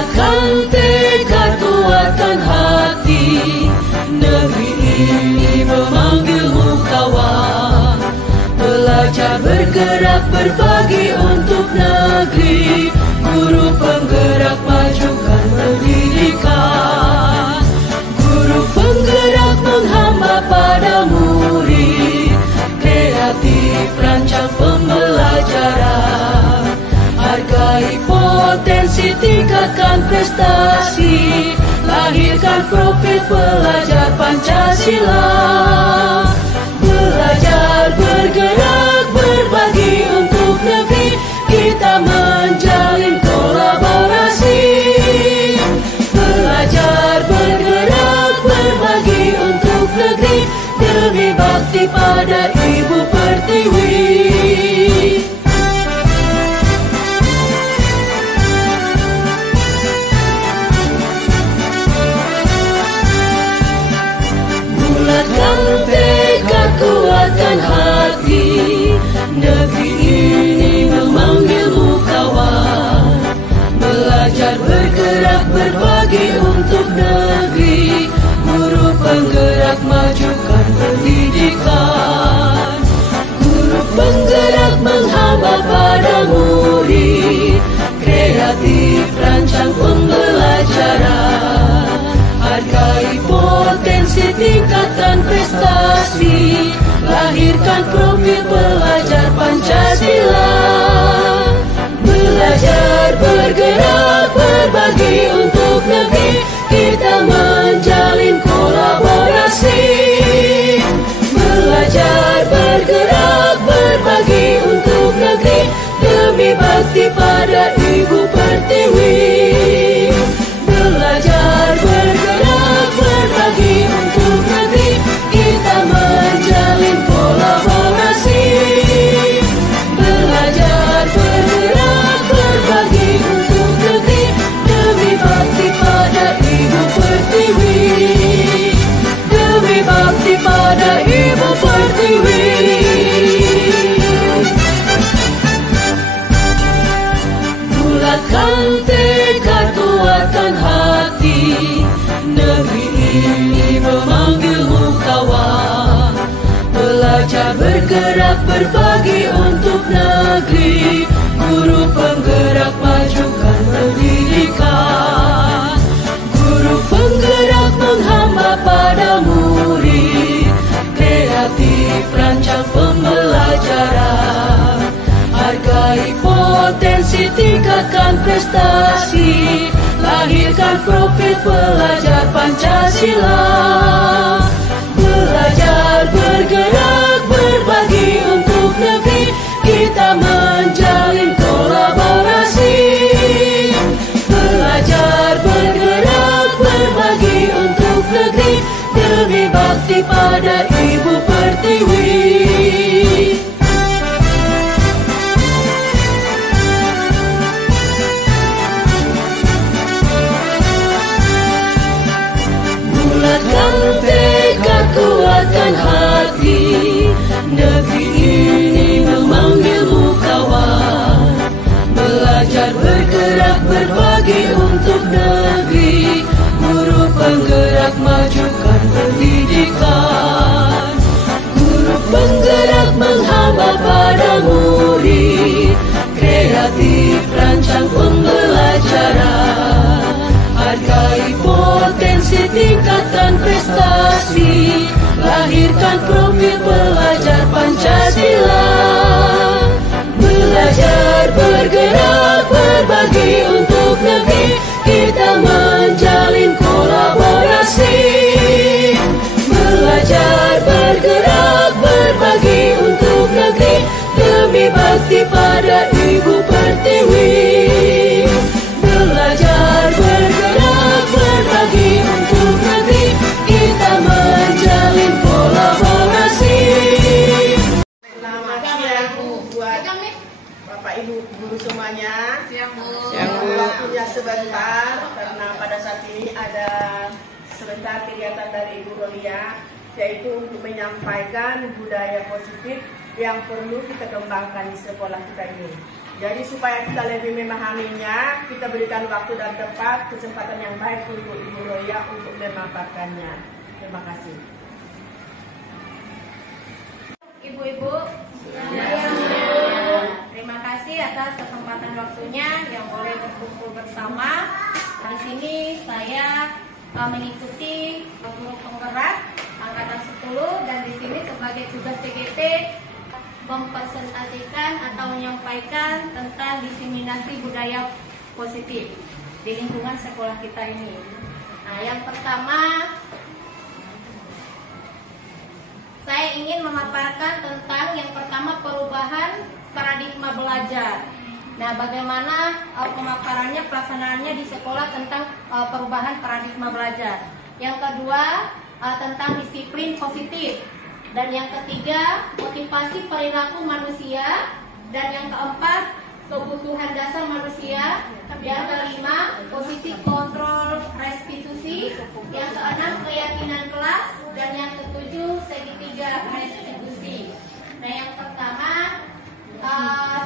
Bulatkan tekad, kuatkan hati. Negeri ini memanggilmu kawan. Belajar, bergerak, berbagi untuk negeri. Guru penggerak, majukan pendidikan. Guru penggerak menghamba pada murid. Kreatif, rancang pembelajaran. Hargai potensi, tingkatkan prestasi. Lahirkan profil pelajar Pancasila. Belajar, bergerak, berbagi untuk negeri. Kita menjalin kolaborasi. Belajar, bergerak, berbagi untuk negeri. Demi bakti pada Ibu Pertiwi. Bulatkan tekad, kuatkan hati. Negeri ini memanggilmu kawan. Belajar, bergerak, berbagi untuk negeri. Guru penggerak, majukan pendidikan. Guru penggerak menghamba pada murid. Kreatif, rancang pembelajaran. Hargai potensi, tingkatkan prestasi. Lahirkan profil pelajar Pancasila. Belajar, bergerak, berbagi untuk negeri. Kita menjalin kolaborasi. Belajar, bergerak, berbagi untuk negeri. Demi bakti pada Ibu Pertiwi. Belajar, bergerak, berbagi untuk negeri. Kita menjalin kolaborasi. Belajar, bergerak, berbagi untuk negeri. Demi bakti pada Ibu Pertiwi. Demi bakti pada Ibu Pertiwi. Bulatkan tekad, kuatkan hati. Negeri ini memanggilmu kawan. Belajar, bergerak, berbagi untuk negeri. Guru penggerak, majukan pendidikan. Guru penggerak menghamba pada murid. Kreatif, rancang pembelajaran. Hargai potensi, tingkatkan prestasi. Lahirkan profil pelajar Pancasila. Belajar, bergerak, berbagi untuk negeri. Kita menjalin kolaborasi. Belajar, bergerak, berbagi untuk negeri. Demi bakti pada Ibu Pertiwi. Bulatkan tekad, kuatkan hati. Negeri ini memanggilmu kawan. Belajar, bergerak, berbagi untuk negeri. Guru penggerak, majukan pendidikan. Guru penggerak menghamba pada murid. Kreatif, rancang pembelajaran. Hargai potensi, tingkatkan prestasi. Lahirkan profil pelajar Pancasila. Belajar, bergerak, berbagi untuk negeri. Kita menjalin kolaborasi. Belajar, bergerak, berbagi untuk negeri. Demi bakti pada Ibu Pertiwi. Belajar, bergerak, berbagi untuk negeri. Kita menjalin kolaborasi. Selamat siang buat Bapak Ibu guru semuanya. Siang Bu. Waktunya sebentar karena pada saat ini ada sebentar kegiatan dari Ibu Rolia, yaitu untuk menyampaikan budaya positif yang perlu kita kembangkan di sekolah kita ini. Jadi supaya kita lebih memahaminya, kita berikan waktu dan tempat, kesempatan yang baik untuk Ibu Roya untuk memaparkannya. Terima kasih. Ibu-ibu, terima kasih atas kesempatan waktunya yang boleh berkumpul bersama. Di sini saya mengikuti guru penggerak angkatan 10 dan di sini sebagai tugas TGT mempresentasikan atau menyampaikan tentang diseminasi budaya positif di lingkungan sekolah kita ini. Nah, yang pertama saya ingin memaparkan tentang yang pertama perubahan paradigma belajar. Nah, bagaimana pemaparannya, pelaksanaannya di sekolah tentang perubahan paradigma belajar. Yang kedua tentang disiplin positif. Dan yang ketiga, motivasi perilaku manusia. Dan yang keempat, kebutuhan dasar manusia. Yang kelima, posisi kontrol restitusi. Yang keenam, keyakinan kelas. Dan yang ketujuh, segitiga restitusi. Nah, yang pertama,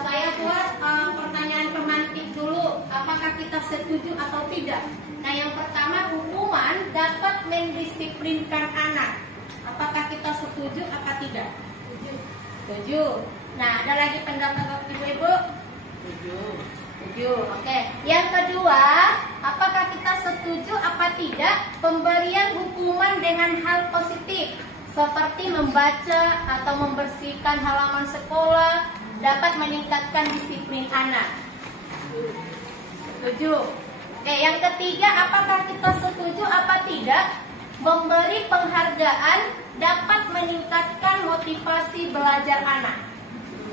saya buat pertanyaan pemantik dulu. Apakah kita setuju atau tidak? Nah, yang pertama, hukuman dapat mendisiplinkan anak. Apakah kita setuju atau tidak? Setuju. Nah, ada lagi pendapat ibu-ibu? Setuju. Oke. Yang kedua, apakah kita setuju apa tidak pemberian hukuman dengan hal positif seperti membaca atau membersihkan halaman sekolah dapat meningkatkan disiplin anak? Setuju. Yang ketiga, apakah kita setuju apa tidak memberi penghargaan dapat meningkatkan motivasi belajar anak?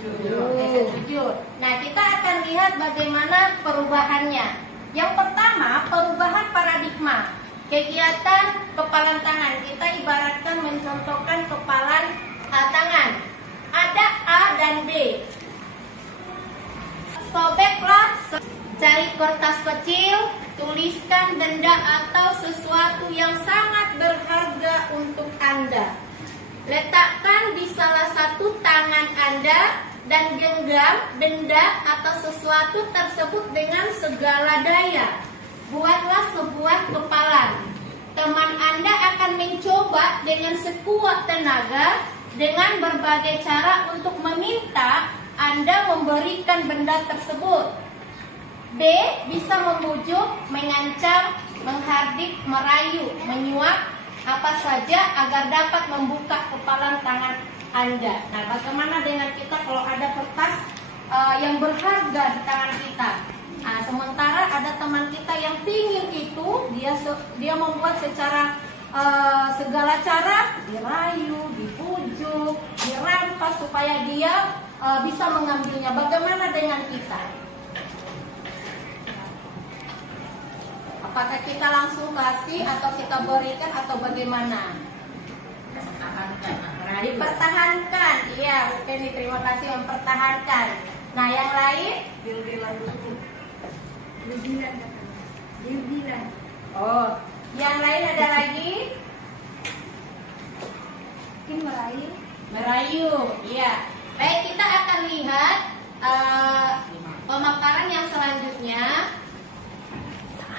Setuju. Nah, kita akan lihat bagaimana perubahannya. Yang pertama, perubahan paradigma. Kegiatan kepalan tangan. Kita ibaratkan mencontohkan kepalan tangan. Ada A dan B. Sobeklah, cari kertas kecil, tuliskan benda atau sesuatu yang sangat berharga untuk Anda. Letakkan di salah satu tangan Anda dan genggam benda atau sesuatu tersebut dengan segala daya. Buatlah sebuah kepalan. Teman Anda akan mencoba dengan sekuat tenaga dengan berbagai cara untuk meminta Anda memberikan benda tersebut. B. Bisa memujuk, mengancam, menghardik, merayu, menyuap, apa saja agar dapat membuka kepalan tangan Anda. Nah, bagaimana dengan kita kalau ada kertas yang berharga di tangan kita? Nah, sementara ada teman kita yang pingin itu, dia membuat secara segala cara, dirayu, dipujuk, dirampas supaya dia bisa mengambilnya. Bagaimana dengan kita? Apakah kita langsung kasih atau kita berikan atau bagaimana? Dipertahankan. Iya, oke nih, terima kasih, mempertahankan. Nah, yang lain? Oh, yang lain ada lagi? Mungkin merayu. Merayu, iya. Baik, kita akan lihat pemaparan yang selanjutnya.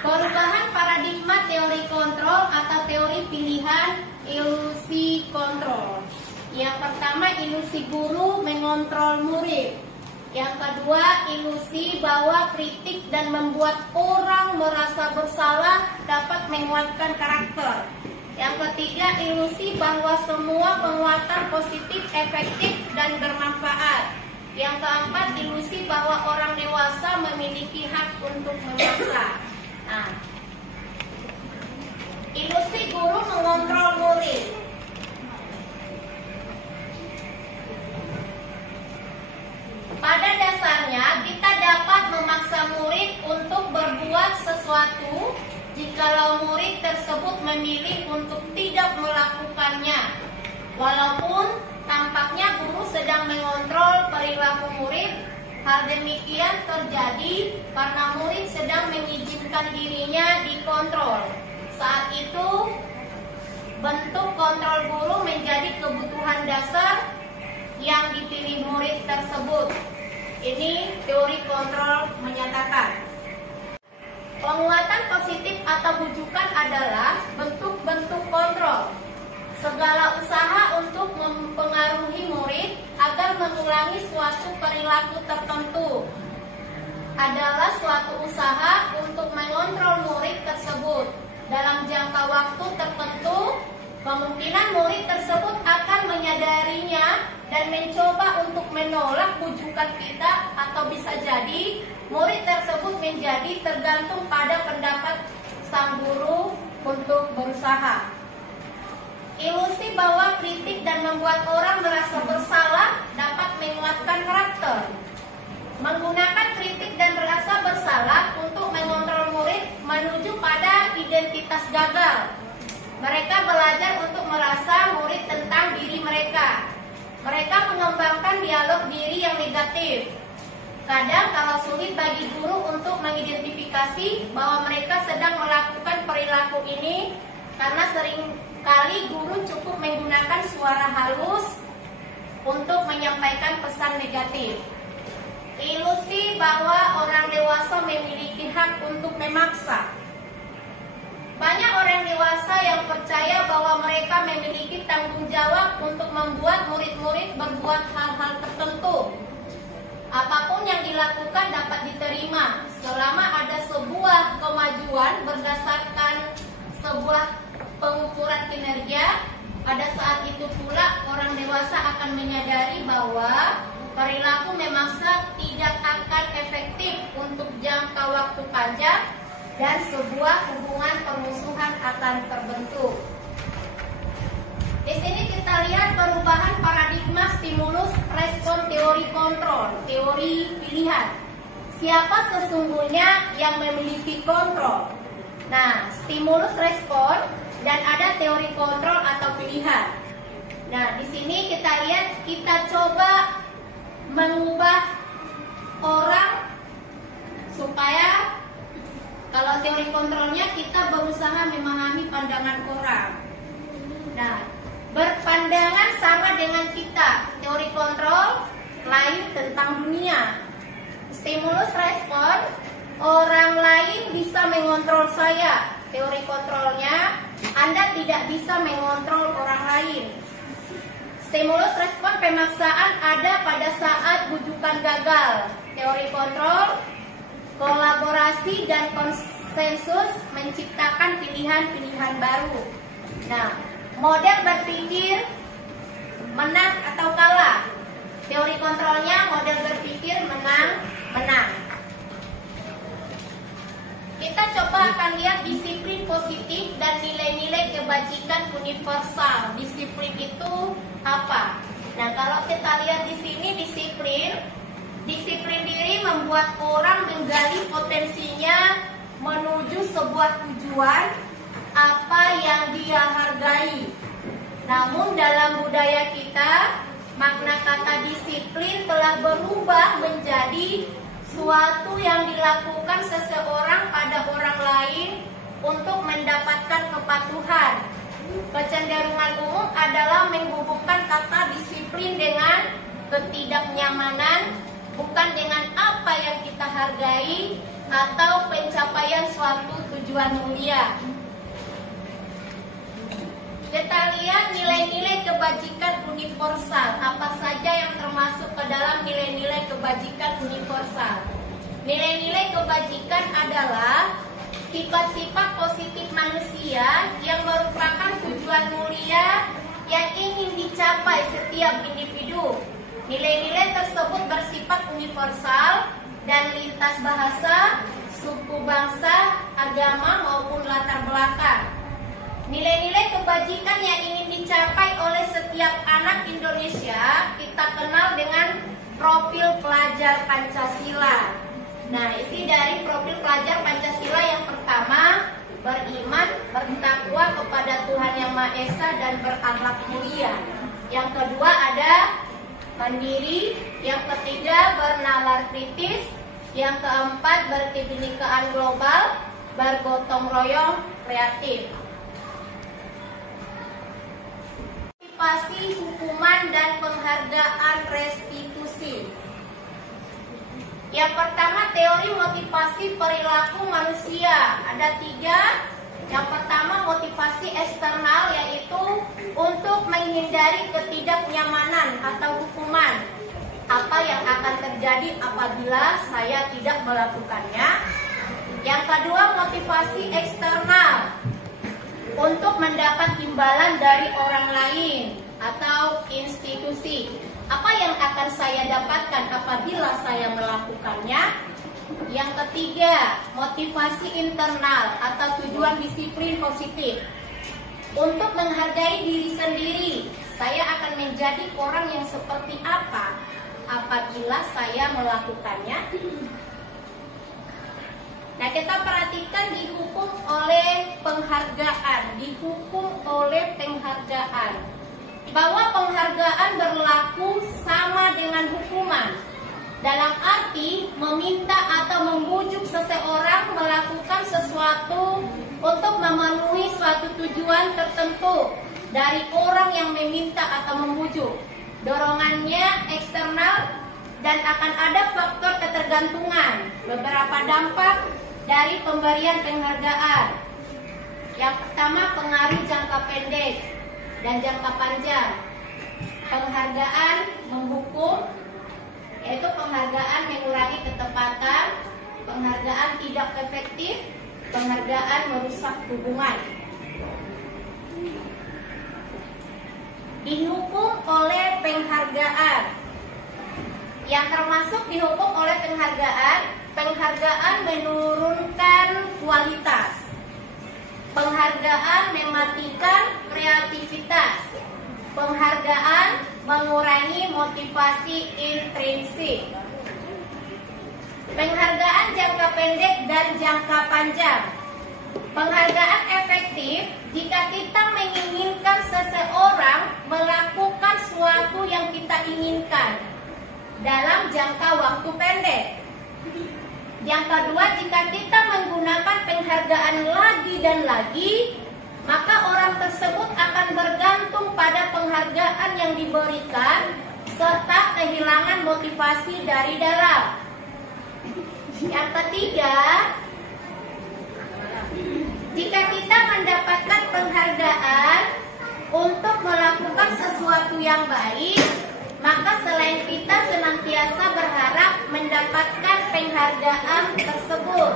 Perubahan paradigma teori kontrol atau teori pilihan ilusi kontrol. Yang pertama, ilusi guru mengontrol murid. Yang kedua, ilusi bahwa kritik dan membuat orang merasa bersalah dapat menguatkan karakter. Yang ketiga, ilusi bahwa semua penguatan positif, efektif, dan bermanfaat. Yang keempat, ilusi bahwa orang dewasa memiliki hak untuk memaksa. Nah, ilusi guru mengontrol murid. Pada dasarnya kita dapat memaksa murid untuk berbuat sesuatu jikalau murid tersebut memilih untuk tidak melakukannya. Walaupun tampaknya guru sedang mengontrol perilaku murid, hal demikian terjadi karena murid sedang mengizinkan dirinya dikontrol. Saat itu, bentuk kontrol guru menjadi kebutuhan dasar yang dipilih murid tersebut. Ini teori kontrol menyatakan. Penguatan positif atau bujukan adalah bentuk-bentuk kontrol. Segala usaha untuk mempengaruhi murid agar mengulangi suatu perilaku tertentu adalah suatu usaha untuk mengontrol murid tersebut. Dalam jangka waktu tertentu, kemungkinan murid tersebut akan menyadarinya dan mencoba untuk menolak bujukan kita, atau bisa jadi murid tersebut menjadi tergantung pada pendapat sang guru untuk berusaha. Ilusi bahwa kritik dan membuat orang merasa bersalah dapat menguatkan karakter. Menggunakan kritik dan rasa bersalah untuk mengontrol murid menuju pada identitas gagal. Mereka belajar untuk merasa murid tentang diri mereka. Mereka mengembangkan dialog diri yang negatif. Kadang kalau sulit bagi guru untuk mengidentifikasi bahwa mereka sedang melakukan perilaku ini, karena seringkali guru cukup menggunakan suara halus untuk menyampaikan pesan negatif. Ilusi bahwa orang dewasa memiliki hak untuk memaksa. Banyak orang dewasa yang percaya bahwa mereka memiliki tanggung jawab untuk membuat murid-murid berbuat hal-hal tertentu. Apapun yang dilakukan dapat diterima selama ada sebuah kemajuan berdasarkan sebuah pengukuran kinerja. Pada saat itu pula orang dewasa akan menyadari bahwa perilaku memaksa tidak akan efektif untuk jangka waktu panjang dan sebuah hubungan permusuhan akan terbentuk. Di sini kita lihat perubahan paradigma stimulus respon teori kontrol, teori pilihan. Siapa sesungguhnya yang memiliki kontrol? Nah, stimulus respon dan ada teori kontrol atau pilihan. Nah, di sini kita lihat, kita coba mengubah orang supaya kalau teori kontrolnya kita berusaha memahami pandangan orang. Nah, berpandangan sama dengan kita. Teori kontrol lain tentang dunia. Stimulus respon, orang lain bisa mengontrol saya. Teori kontrolnya, Anda tidak bisa mengontrol orang lain. Stimulus respon pemaksaan ada pada saat bujukan gagal. Teori kontrol, kolaborasi dan konsensus menciptakan pilihan-pilihan baru. Nah, model berpikir menang atau kalah. Teori kontrolnya model berpikir menang. Kita coba akan lihat disiplin positif dan nilai-nilai kebajikan universal. Disiplin itu apa? Nah, kalau kita lihat di sini disiplin diri membuat orang menggali potensinya menuju sebuah tujuan apa yang dia hargai. Namun dalam budaya kita, makna kata disiplin telah berubah menjadi suatu yang dilakukan seseorang pada orang lain untuk mendapatkan kepatuhan. Kecenderungan umum adalah menghubungkan kata disiplin dengan ketidaknyamanan, bukan dengan apa yang kita hargai atau pencapaian suatu tujuan mulia. Kita lihat nilai-nilai kebajikan universal. Apa saja yang termasuk ke dalam nilai-nilai kebajikan universal? Nilai-nilai kebajikan adalah sifat-sifat positif manusia yang merupakan tujuan mulia yang ingin dicapai setiap individu. Nilai-nilai tersebut bersifat universal dan lintas bahasa, suku bangsa, agama maupun latar belakang. Nilai-nilai kebajikan yang ingin dicapai oleh setiap anak Indonesia kita kenal dengan profil pelajar Pancasila. Nah, isi dari profil pelajar Pancasila yang pertama, beriman, bertakwa kepada Tuhan Yang Maha Esa dan berakhlak mulia. Yang kedua ada mandiri, yang ketiga bernalar kritis, yang keempat berkebinekaan global, bergotong royong kreatif. motivasi hukuman dan penghargaan restitusi. Yang pertama, teori motivasi perilaku manusia. Ada 3. Yang pertama, motivasi eksternal, yaitu untuk menghindari ketidaknyamanan atau hukuman. Apa yang akan terjadi apabila saya tidak melakukannya. Yang kedua, motivasi eksternal, untuk mendapat imbalan dari orang lain atau institusi. Apa yang akan saya dapatkan apabila saya melakukannya? Yang ketiga, motivasi internal atau tujuan disiplin positif, untuk menghargai diri sendiri. Saya akan menjadi orang yang seperti apa apabila saya melakukannya. Nah, kita perhatikan dihukum oleh penghargaan, bahwa penghargaan berlaku sama dengan hukuman, dalam arti meminta atau membujuk seseorang melakukan sesuatu untuk memenuhi suatu tujuan tertentu dari orang yang meminta atau membujuk. Dorongannya eksternal dan akan ada faktor ketergantungan. Beberapa dampak dari pemberian penghargaan. Yang pertama, pengaruh jangka pendek dan jangka panjang. Penghargaan menghukum, yaitu penghargaan mengurangi ketepatan, penghargaan tidak efektif, penghargaan merusak hubungan. Dihukum oleh penghargaan. Yang termasuk dihukum oleh penghargaan menurunkan kualitas. Penghargaan mematikan kreativitas. Penghargaan mengurangi motivasi intrinsik. Penghargaan jangka pendek dan jangka panjang. Penghargaan efektif jika kita menginginkan seseorang melakukan sesuatu yang kita inginkan dalam jangka waktu pendek. Yang kedua, jika kita menggunakan penghargaan lagi dan lagi, maka orang tersebut akan bergantung pada penghargaan yang diberikan serta kehilangan motivasi dari dalam. Yang ketiga, jika kita mendapatkan penghargaan untuk melakukan sesuatu yang baik, maka selain kita senantiasa berharap mendapatkan penghargaan tersebut,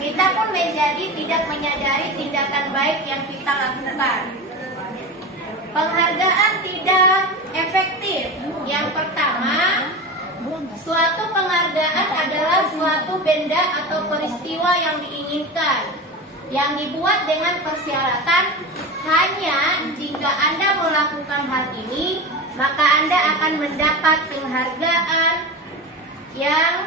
kita pun menjadi tidak menyadari tindakan baik yang kita lakukan. Penghargaan tidak efektif. Yang pertama, suatu penghargaan adalah suatu benda atau peristiwa yang diinginkan, yang dibuat dengan persyaratan hanya jika Anda melakukan hal ini, maka Anda akan mendapat penghargaan yang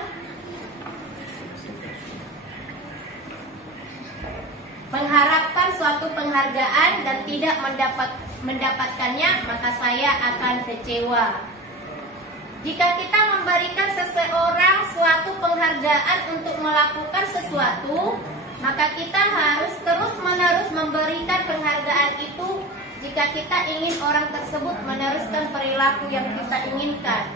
mengharapkan suatu penghargaan dan tidak mendapatkannya, maka saya akan kecewa. Jika kita memberikan seseorang suatu penghargaan untuk melakukan sesuatu, maka kita harus terus-menerus memberikan penghargaan itu jika kita ingin orang tersebut meneruskan perilaku yang kita inginkan.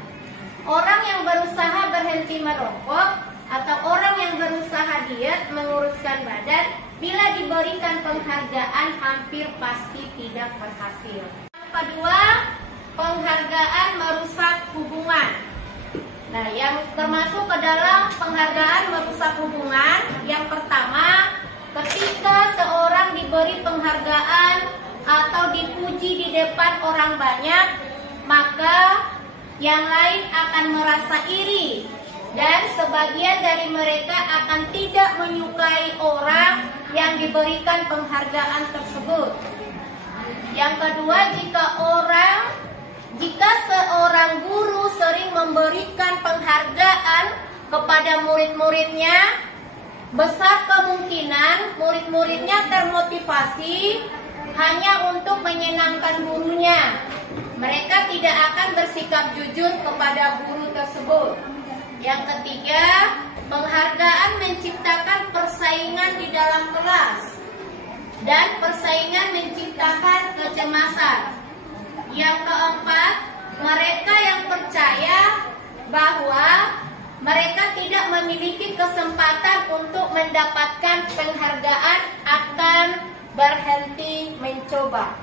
Orang yang berusaha berhenti merokok atau orang yang berusaha diet menguruskan badan, bila diberikan penghargaan hampir pasti tidak berhasil. Yang kedua, penghargaan merusak hubungan. Nah, yang termasuk ke dalam penghargaan merusak hubungan, yang pertama, ketika seorang diberi penghargaan atau dipuji di depan orang banyak, maka yang lain akan merasa iri dan sebagian dari mereka akan tidak menyukai orang yang diberikan penghargaan tersebut. Yang kedua, jika seorang guru sering memberikan penghargaan kepada murid-muridnya, besar kemungkinan murid-muridnya termotivasi hanya untuk menyenangkan gurunya. Mereka tidak akan bersikap jujur kepada guru tersebut. Yang ketiga, penghargaan menciptakan persaingan di dalam kelas dan persaingan menciptakan kecemasan. Yang keempat, mereka yang percaya bahwa mereka tidak memiliki kesempatan untuk mendapatkan penghargaan akan berhenti mencoba.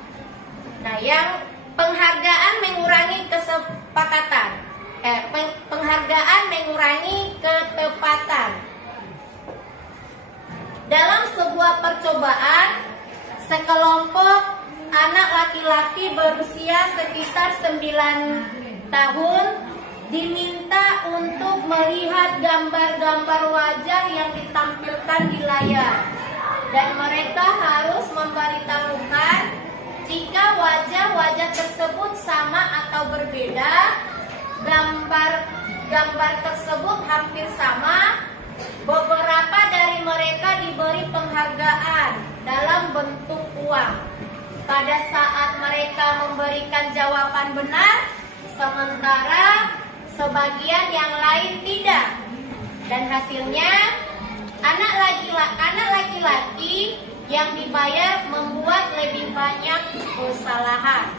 Nah, yang penghargaan mengurangi kesepakatan, penghargaan mengurangi ketepatan. Dalam sebuah percobaan, sekelompok anak laki-laki berusia sekitar 9 tahun diminta untuk melihat gambar-gambar wajah yang ditampilkan di layar, dan mereka harus memberitahukan jika wajah-wajah tersebut sama atau berbeda, gambar tersebut hampir sama. Beberapa dari mereka diberi penghargaan dalam bentuk uang pada saat mereka memberikan jawaban benar, sementara sebagian yang lain tidak. Dan hasilnya anak laki-laki yang dibayar membuat lebih banyak kesalahan.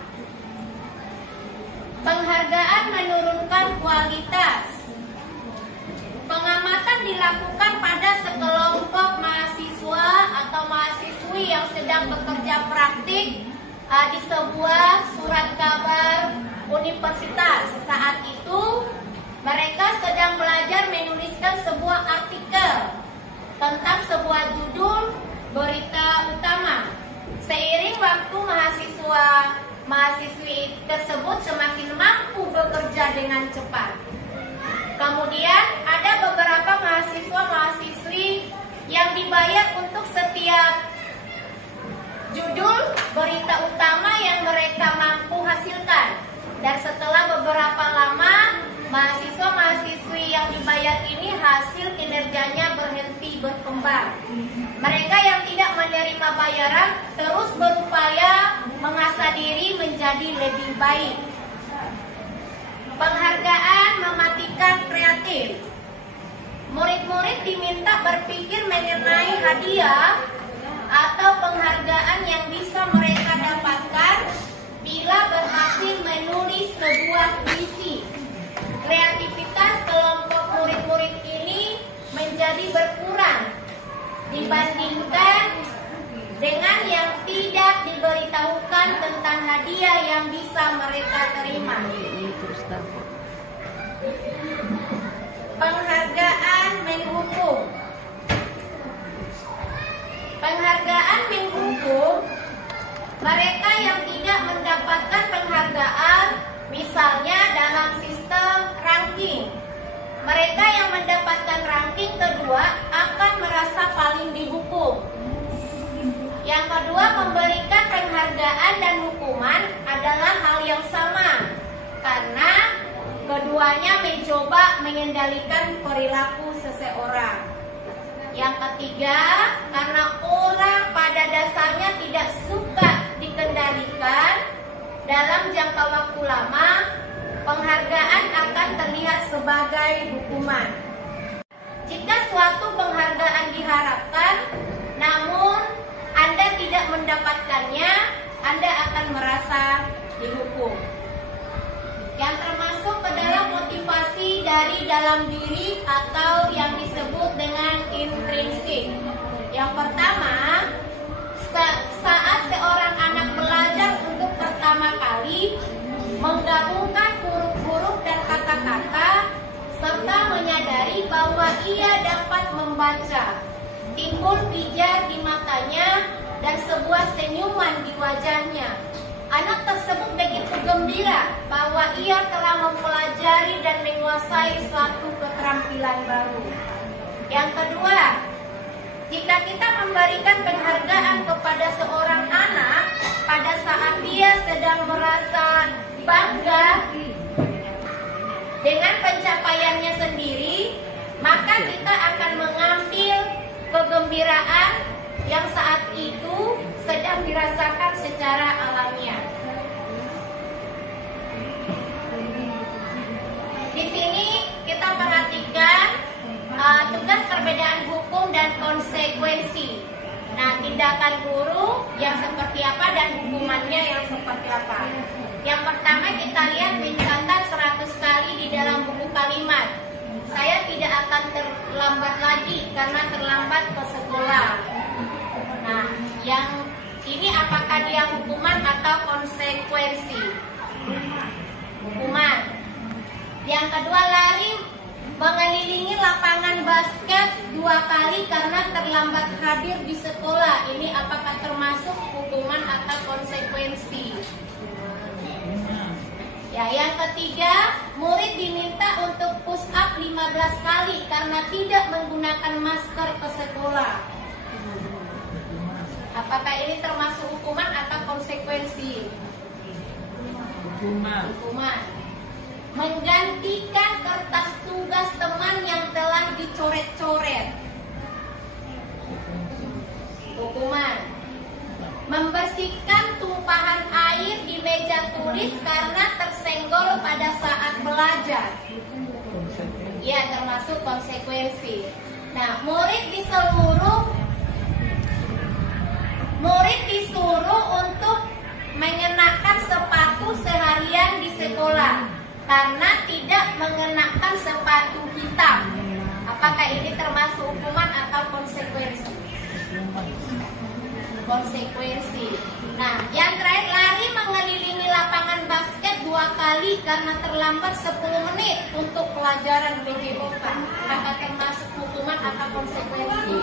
Penghargaan menurunkan kualitas. Pengamatan dilakukan pada sekelompok mahasiswa atau mahasiswi yang sedang bekerja praktik di sebuah surat kabar universitas. Saat itu mereka sedang belajar menuliskan sebuah artikel tentang sebuah judul berita utama. Seiring waktu mahasiswi tersebut semakin mampu bekerja dengan cepat. Kemudian ada beberapa mahasiswa-mahasiswi yang dibayar untuk setiap judul berita utama yang mereka mampu hasilkan. Dan setelah beberapa lama, mahasiswa-mahasiswi yang dibayar ini hasil kinerjanya berhenti berkembang. Mereka yang tidak menerima bayaran terus berupaya mengasah diri menjadi lebih baik. Penghargaan mematikan kreatif. Murid-murid diminta berpikir mengenai hadiah atau penghargaan yang bisa mereka dapatkan bila berhasil menulis sebuah puisi. Kreativitas kelompok murid-murid ini menjadi berkurang dibandingkan dengan yang tidak diberitahukan tentang hadiah yang bisa mereka terima. Penghargaan menghukum. Penghargaan menghukum mereka yang tidak mendapatkan penghargaan, misalnya dalam sistem ranking. Mereka yang mendapatkan ranking kedua akan merasa paling dihukum. Yang kedua, memberikan penghargaan dan hukuman adalah hal yang sama, karena keduanya mencoba mengendalikan perilaku seseorang. Yang ketiga, karena orang pada dasarnya tidak suka dikendalikan dalam jangka waktu lama, penghargaan akan terlihat sebagai hukuman. Jika suatu penghargaan diharapkan, namun Anda tidak mendapatkannya, Anda akan merasa dihukum. Yang termasuk ke dalam motivasi dari dalam diri atau yang disebut dengan intrinsik. Yang pertama, saat seorang anak belajar untuk pertama kali, menggabungkan huruf-huruf dan kata-kata, serta menyadari bahwa ia dapat membaca, timbul pijar di matanya dan sebuah senyuman di wajahnya. Anak tersebut begitu gembira bahwa ia telah mempelajari dan menguasai suatu keterampilan baru. Yang kedua, jika kita memberikan penghargaan kepada seorang anak pada saat dia sedang merasa bangga dengan pencapaiannya sendiri, maka kita akan mengambil kegembiraan yang saat itu sedang dirasakan secara alamiah. Di sini kita perhatikan tugas perbedaan hukum dan konsekuensi. Nah, tindakan guru yang seperti apa dan hukumannya yang seperti apa. Yang pertama kita lihat mencatat 100 kali di dalam buku kalimat. Saya tidak akan terlambat lagi karena terlambat ke sekolah. Nah, yang ini apakah dia hukuman atau konsekuensi? Hukuman. Yang kedua, lari mengelilingi lapangan basket 2 kali karena terlambat hadir di sekolah. Ini apakah termasuk hukuman atau konsekuensi? Ya, yang ketiga, murid diminta untuk push up 15 kali karena tidak menggunakan masker ke sekolah. Apakah ini termasuk hukuman atau konsekuensi? Hukuman. Menggantikan kertas tugas teman yang telah dicoret-coret. Hukuman. Membersihkan tumpahan air di meja tulis karena tersenggol pada saat belajar. Ya, termasuk konsekuensi. Nah, murid disuruh untuk mengenakan sepatu seharian di sekolah karena tidak mengenakan sepatu hitam. Apakah ini termasuk hukuman atau konsekuensi? Konsekuensi. Nah, yang terakhir, lari mengelilingi lapangan basket 2 kali karena terlambat 10 menit untuk pelajaran PJOK. Apakah termasuk hukuman atau konsekuensi?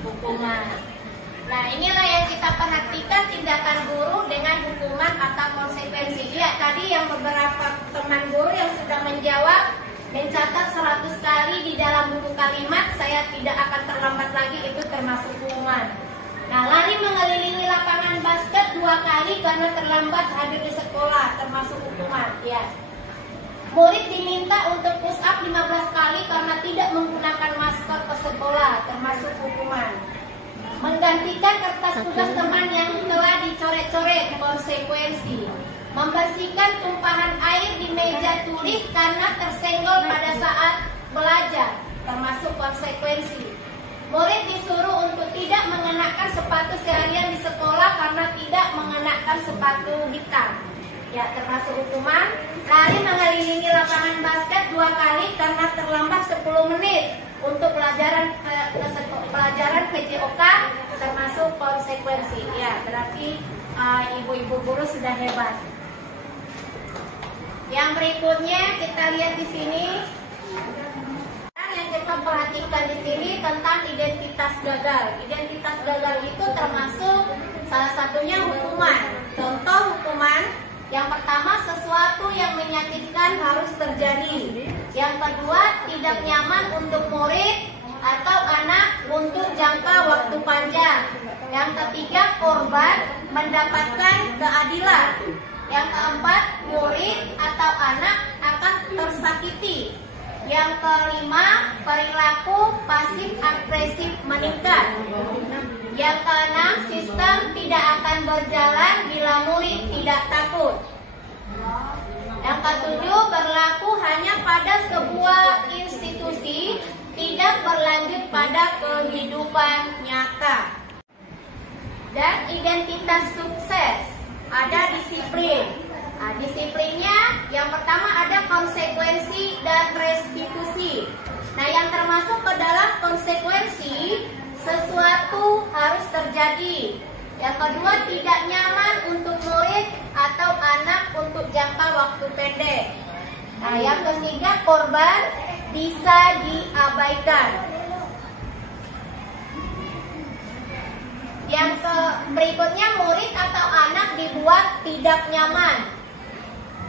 Hukuman. Nah, inilah yang kita perhatikan tindakan guru dengan hukuman atau konsekuensi. Ya, tadi yang beberapa teman guru yang sudah menjawab mencatat 100 kali di dalam buku kalimat, saya tidak akan terlambat lagi, itu termasuk hukuman. Nah, lari mengelilingi lapangan basket 2 kali karena terlambat hadir di sekolah, termasuk hukuman. Ya. Murid diminta untuk push up 15 kali karena tidak menggunakan masker ke sekolah, termasuk hukuman. Menggantikan kertas tugas teman yang telah dicoret-coret, konsekuensi. Membersihkan tumpahan air di meja tulis karena tersenggol pada saat belajar, termasuk konsekuensi. Murid disuruh untuk tidak mengenakan sepatu seharian di sekolah karena tidak mengenakan sepatu hitam. Ya, termasuk hukuman. Lari mengelilingi lapangan basket 2 kali karena terlambat 10 menit untuk pelajaran PJOK, termasuk konsekuensi. Ya, berarti ibu-ibu guru sudah hebat. Yang berikutnya kita lihat di sini. Yang kita perhatikan di sini tentang identitas gagal. Identitas gagal itu termasuk salah satunya hukuman. Contoh hukuman. Yang pertama, sesuatu yang menyakitkan harus terjadi. Yang kedua, tidak nyaman untuk murid atau anak untuk jangka waktu panjang. Yang ketiga, korban mendapatkan keadilan. Yang keempat, murid atau anak akan tersakiti. Yang kelima, perilaku pasif agresif meningkat. Yang keenam, sistem tidak akan berjalan bila murid tidak takut. Yang ketujuh, berlaku hanya pada sebuah institusi, tidak berlanjut pada kehidupan nyata. Dan identitas sukses, ada disiplin. Nah, disiplinnya yang pertama ada konsekuensi dan restitusi. Nah, yang termasuk ke dalam konsekuensi, sesuatu harus terjadi. Yang kedua, tidak nyaman untuk murid atau anak untuk jangka waktu pendek. Nah, yang ketiga, korban bisa diabaikan. Yang berikutnya, murid atau anak dibuat tidak nyaman.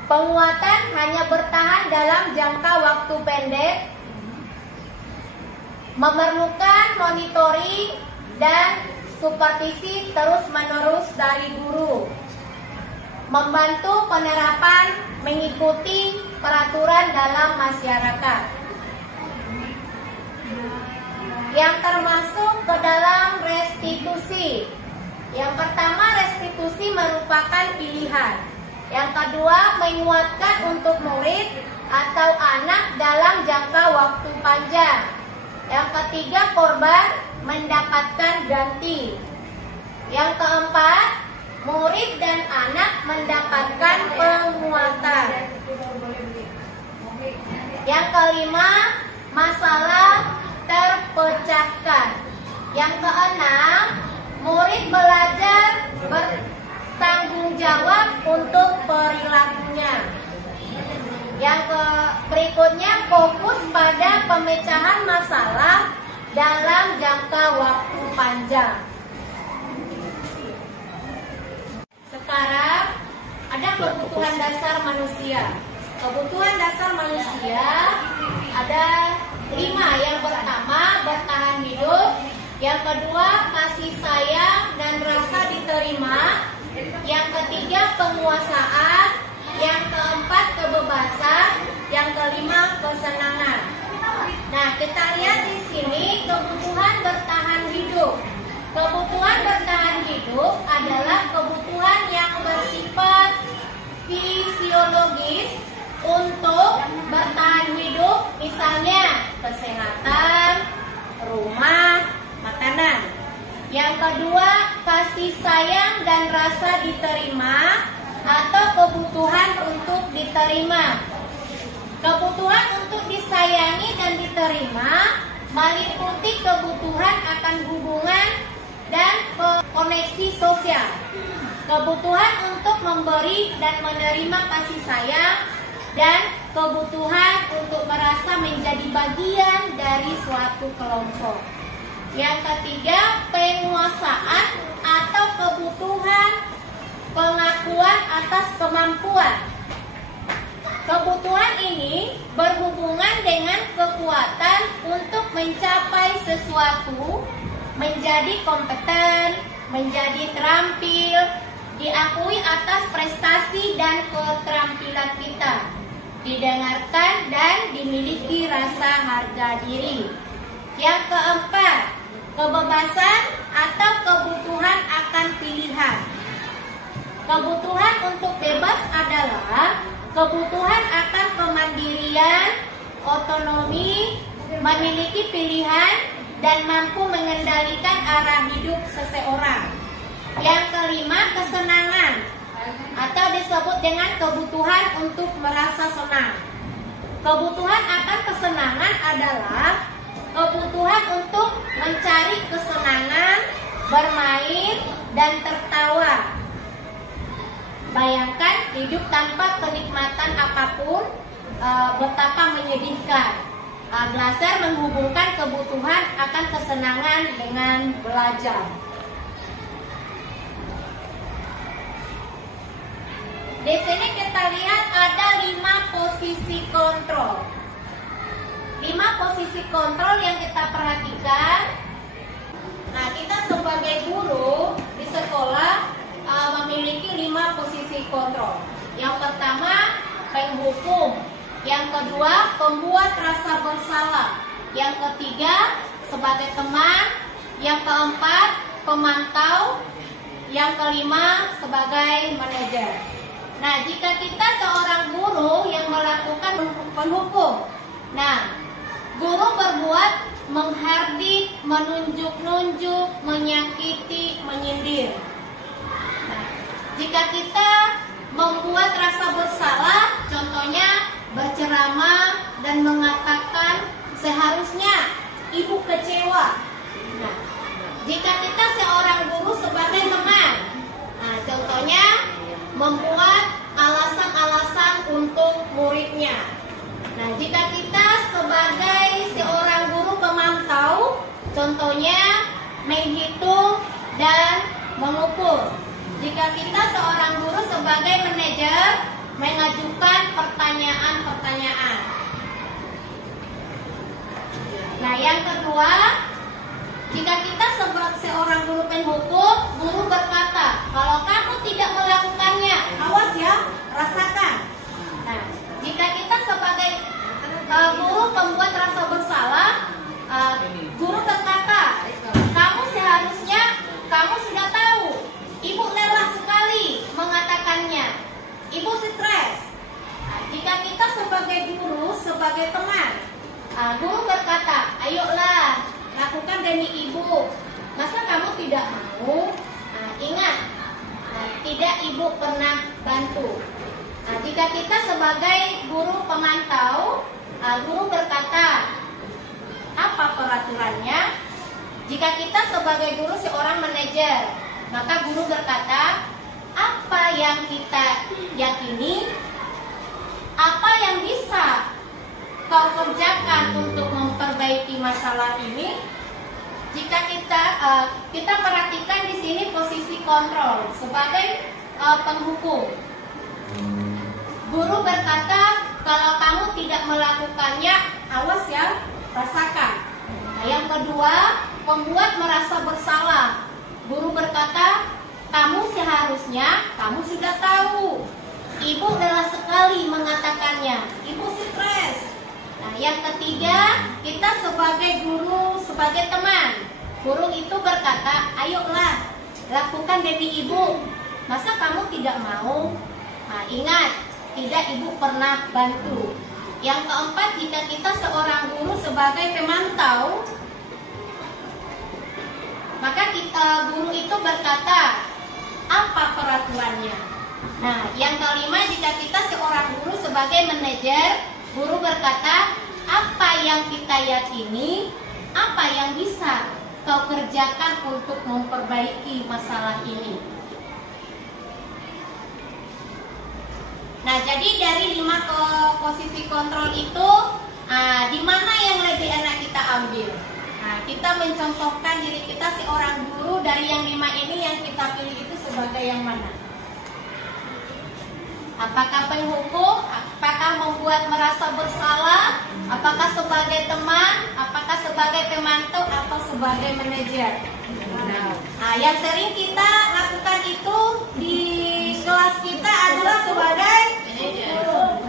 Penguatan hanya bertahan dalam jangka waktu pendek, memerlukan monitoring dan supervisi terus-menerus dari guru, membantu penerapan mengikuti peraturan dalam masyarakat. Yang termasuk ke dalam restitusi. Yang pertama, restitusi merupakan pilihan. Yang kedua, menguatkan untuk murid atau anak dalam jangka waktu panjang. Yang ketiga, korban mendapatkan ganti. Yang keempat, murid dan anak mendapatkan penguatan. Yang kelima, masalah terpecahkan. Yang keenam, murid belajar bertanggung jawab untuk perilakunya. Yang berikutnya, fokus pada pemecahan masalah dalam jangka waktu panjang. Sekarang ada kebutuhan dasar manusia. Kebutuhan dasar manusia ada 5. Yang pertama, bertahan hidup. Yang kedua, kasih sayang dan rasa diterima. Yang ketiga, penguasaan. Yang keempat, kebebasan. Yang kelima, kesenangan. Nah, kita lihat di sini kebutuhan bertahan hidup. Kebutuhan bertahan hidup adalah kebutuhan yang bersifat fisiologis untuk bertahan hidup, misalnya kesehatan, rumah, makanan. Yang kedua, kasih sayang dan rasa diterima atau kebutuhan untuk diterima. Kebutuhan untuk disayangi dan diterima meliputi kebutuhan akan hubungan dan koneksi sosial. Kebutuhan untuk memberi dan menerima kasih sayang, dan kebutuhan untuk merasa menjadi bagian dari suatu kelompok. Yang ketiga, penguasaan atau kebutuhan pengakuan atas kemampuan. Kebutuhan ini berhubungan dengan kekuatan untuk mencapai sesuatu, menjadi kompeten, menjadi terampil, diakui atas prestasi dan keterampilan kita, didengarkan dan dimiliki rasa harga diri. Yang keempat, kebebasan atau kebutuhan akan pilihan. Kebutuhan untuk bebas adalah kebutuhan akan kemandirian, otonomi, memiliki pilihan, dan mampu mengendalikan arah hidup seseorang. Yang kelima, kesenangan atau disebut dengan kebutuhan untuk merasa senang. Kebutuhan akan kesenangan adalah kebutuhan untuk mencari kesenangan, bermain, dan tertawa. Bayangkan hidup tanpa kenikmatan apapun, betapa menyedihkan. Glaser menghubungkan kebutuhan akan kesenangan dengan belajar. Di sini kita lihat ada 5 posisi kontrol. 5 posisi kontrol yang kita perhatikan. Nah, kita sebagai guru di sekolah memiliki 5 posisi kontrol. Yang pertama, penghukum. Yang kedua, pembuat rasa bersalah. Yang ketiga, sebagai teman. Yang keempat, pemantau. Yang kelima, sebagai manajer. Nah, jika kita seorang guru yang melakukan penghukum, nah, guru berbuat menghardik, menunjuk-nunjuk, menyakiti, menyindir. Nah, jika kita membuat rasa bersalah, contohnya berceramah dan mengatakan seharusnya ibu kecewa. Nah, jika kita seorang guru sebagai teman, nah, contohnya membuat alasan-alasan untuk muridnya. Nah, jika kita sebagai seorang guru pemantau, contohnya menghitung dan mengukur. Jika kita seorang guru sebagai manajer, mengajukan pertanyaan-pertanyaan. Nah, yang kedua, jika kita sebagai seorang guru penghukum, guru berkata, kalau kamu tidak melakukannya, awas ya, rasakan. Nah, jika kita sebagai guru pembuat rasa bersalah, guru berkata, kamu seharusnya, kamu sudah tahu, ibu lelah sekali mengatakannya, ibu stres. Nah, jika kita sebagai guru, sebagai teman, guru berkata, ayolah, lakukan demi ibu, Ibu. Masa kamu tidak mau? Nah, ingat, tidak Ibu pernah bantu. Nah, jika kita sebagai guru pemantau, guru berkata, apa peraturannya? Jika kita sebagai guru seorang manajer, maka guru berkata, apa yang kita yakini, apa yang bisa kau kerjakan untuk memperbaiki masalah ini. Jika kita perhatikan di sini posisi kontrol sebagai penghukum. Guru berkata, kalau kamu tidak melakukannya, awas ya, rasakan. Nah, yang kedua, membuat merasa bersalah. Guru berkata, kamu seharusnya, kamu sudah tahu. Ibu lelah sekali mengatakannya. Ibu stres. Nah, yang ketiga, kita sebagai guru, sebagai teman. Guru itu berkata, ayolah, lakukan demi ibu. Masa kamu tidak mau? Nah, ingat, tidak ibu pernah bantu. Yang keempat, jika kita seorang guru sebagai pemantau, maka guru itu berkata, apa peraturannya? Nah, yang kelima, jika kita seorang guru sebagai manajer, guru berkata, apa yang kita yakini, apa yang bisa kau kerjakan untuk memperbaiki masalah ini. Nah, jadi dari 5 posisi kontrol itu, di mana yang lebih enak kita ambil? Nah, kita mencontohkan diri kita seorang guru dari yang 5 ini, yang kita pilih itu sebagai yang mana? Apakah penghukum? Apakah membuat merasa bersalah? Apakah sebagai teman? Apakah sebagai pemantau? Atau sebagai manajer? Nah, yang sering kita lakukan itu di kelas kita adalah sebagai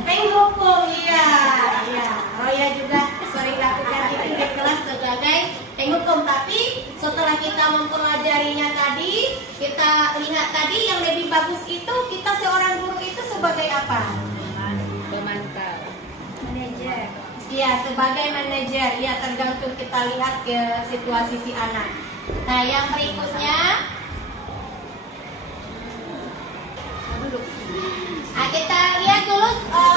penghukum. Iya. Roya juga sering lakukan itu di kelas sebagai penghukum. Tapi setelah kita mempelajarinya tadi, kita lihat tadi yang lebih bagus itu kita seorang guru itu sebagai apa? Pemantau. Manajer. Iya, sebagai manajer. Ya, tergantung kita lihat ke situasi si anak. Nah, yang berikutnya, kita lihat dulu,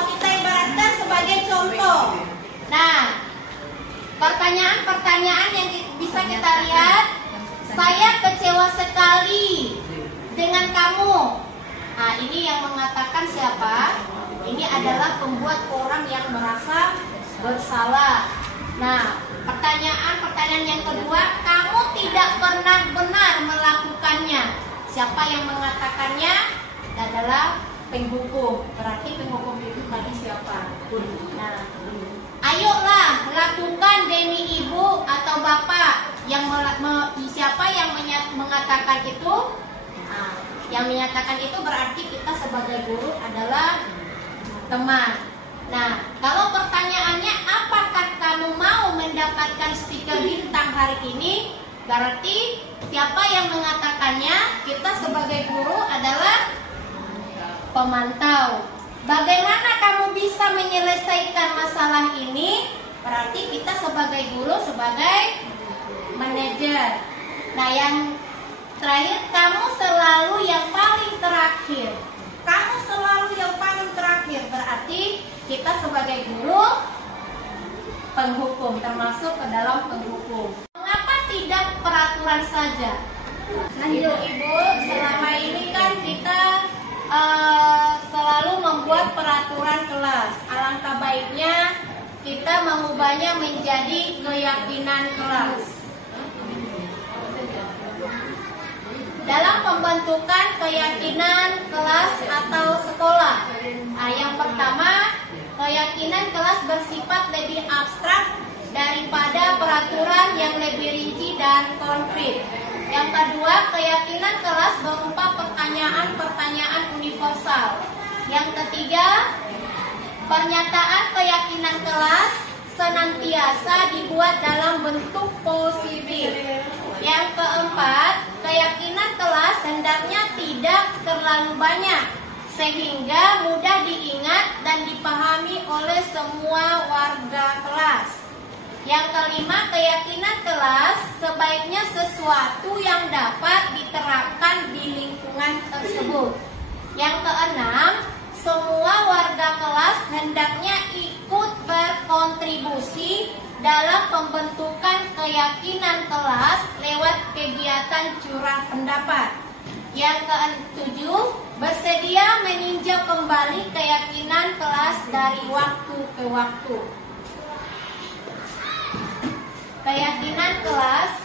kita ibaratkan sebagai contoh. Nah, pertanyaan-pertanyaan yang bisa kita lihat, saya kecewa sekali dengan kamu. Nah, ini yang mengatakan siapa? Ini adalah pembuat orang yang merasa bersalah. Nah, pertanyaan yang kedua, kamu tidak pernah benar melakukannya. Siapa yang mengatakannya? Adalah penghukum. Berarti penghukum itu tadi siapa? Nah, ayolah lakukan demi ibu atau bapak. Siapa yang mengatakan itu? Nah, yang menyatakan itu berarti kita sebagai guru adalah teman. Nah, kalau pertanyaannya apakah kamu mau mendapatkan stiker bintang hari ini? Berarti siapa yang mengatakannya? Kita sebagai guru adalah pemantau. Bagaimana kamu bisa menyelesaikan masalah ini? Berarti kita sebagai guru, sebagai manajer. Nah, yang terakhir, kamu selalu yang paling terakhir. Kamu selalu yang paling terakhir. Berarti kita sebagai guru, penghukum, termasuk ke dalam penghukum. Mengapa tidak peraturan saja? Lanjut, Ibu, selama ini kan kita selalu membuat peraturan kelas. Alangkah baiknya kita mengubahnya menjadi keyakinan kelas. Dalam pembentukan keyakinan kelas atau sekolah, yang pertama, keyakinan kelas bersifat lebih abstrak daripada peraturan yang lebih rinci dan konkret. Yang kedua, keyakinan kelas berupa pertanyaan-pertanyaan universal. Yang ketiga, pernyataan keyakinan kelas senantiasa dibuat dalam bentuk positif. Yang keempat, keyakinan kelas hendaknya tidak terlalu banyak sehingga mudah diingat dan dipahami oleh semua warga kelas. Yang kelima, keyakinan kelas sebaiknya sesuatu yang dapat diterapkan di lingkungan tersebut. Yang keenam, semua warga kelas hendaknya ikut berkontribusi dalam pembentukan keyakinan kelas lewat kegiatan curah pendapat. Yang ketujuh, bersedia meninjau kembali keyakinan kelas dari waktu ke waktu. Keyakinan kelas.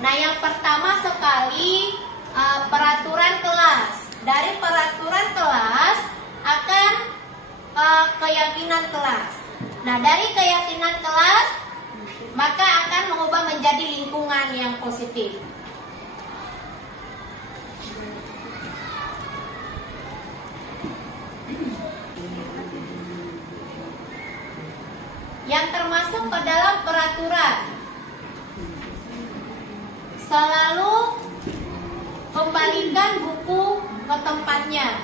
Nah, yang pertama sekali peraturan kelas. Dari peraturan kelas akan keyakinan kelas. Nah, dari keyakinan kelas maka akan mengubah menjadi lingkungan yang positif. Yang termasuk ke dalam peraturan, selalu kembalikan buku ke tempatnya.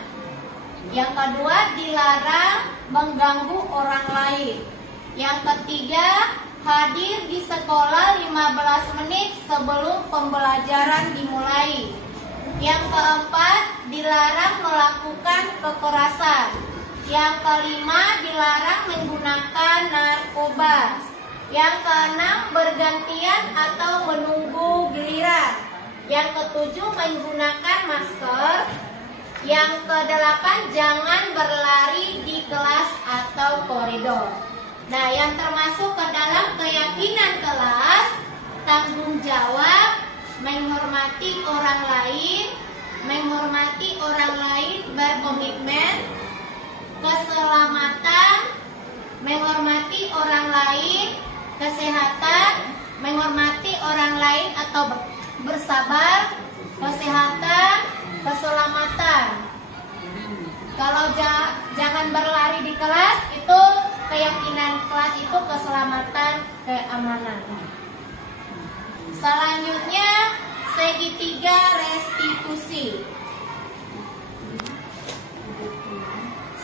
Yang kedua, dilarang mengganggu orang lain. Yang ketiga, hadir di sekolah 15 menit sebelum pembelajaran dimulai. Yang keempat, dilarang melakukan kekerasan. Yang kelima, dilarang menggunakan narkoba. Yang keenam, bergantian atau menunggu giliran. Yang ketujuh, menggunakan masker. Yang kedelapan, jangan berlari di kelas atau koridor. Nah, yang termasuk ke dalam keyakinan kelas, tanggung jawab, menghormati orang lain, berkomitmen, keselamatan, menghormati orang lain, kesehatan, menghormati orang lain atau bersabar, kesehatan, keselamatan. Kalau jangan berlari di kelas, itu keyakinan kelas itu keselamatan, keamanan. Selanjutnya, segitiga restitusi.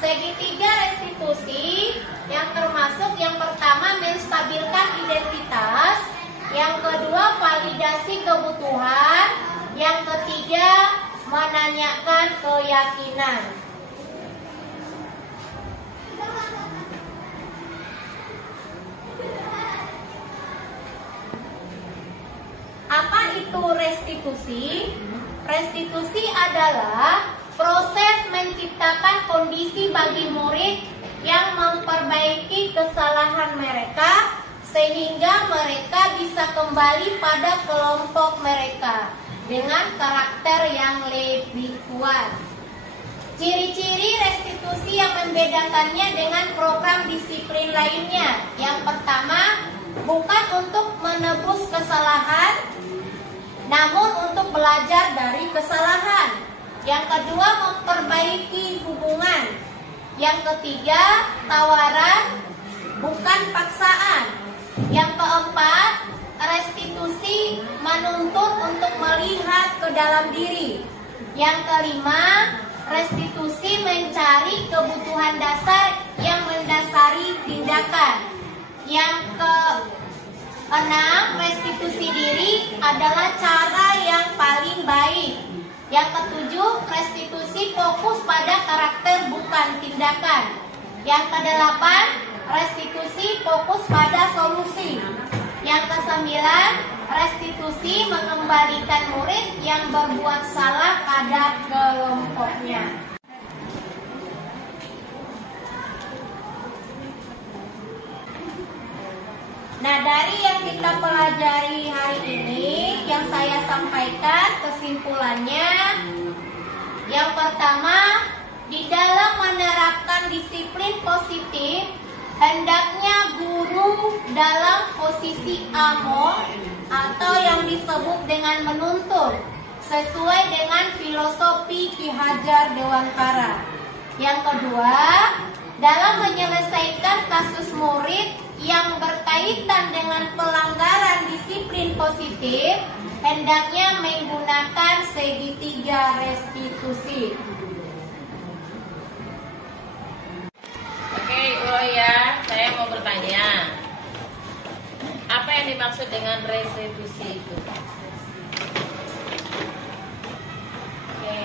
Segitiga restitusi yang termasuk yang pertama menstabilkan identitas, yang kedua validasi kebutuhan, yang ketiga menanyakan keyakinan. Apa itu restitusi? Restitusi adalah proses menciptakan kondisi bagi murid yang memperbaiki kesalahan mereka sehingga mereka bisa kembali pada kelompok mereka dengan karakter yang lebih kuat. Ciri-ciri restitusi yang membedakannya dengan program disiplin lainnya. Yang pertama, bukan untuk menebus kesalahan, namun untuk belajar dari kesalahan. Yang kedua, memperbaiki hubungan. Yang ketiga, tawaran, bukan paksaan. Yang keempat, restitusi menuntut untuk melihat ke dalam diri. Yang kelima, restitusi mencari kebutuhan dasar yang mendasari tindakan. Yang keenam, restitusi diri adalah cara yang paling baik. Yang ketujuh, restitusi fokus pada karakter bukan tindakan. Yang kedelapan, restitusi fokus pada solusi. Yang kesembilan, restitusi mengembalikan murid yang berbuat salah pada kelompoknya. Nah, dari yang kita pelajari hari ini, yang saya sampaikan kesimpulannya, yang pertama, di dalam menerapkan disiplin positif, hendaknya guru dalam posisi amor atau yang disebut dengan menuntun, sesuai dengan filosofi Ki Hajar Dewantara. Yang kedua, dalam menyelesaikan kasus murid yang berkaitan dengan pelanggaran disiplin positif, hendaknya menggunakan segitiga restitusi. Oke, ya, saya mau bertanya. Apa yang dimaksud dengan restitusi itu? Oke.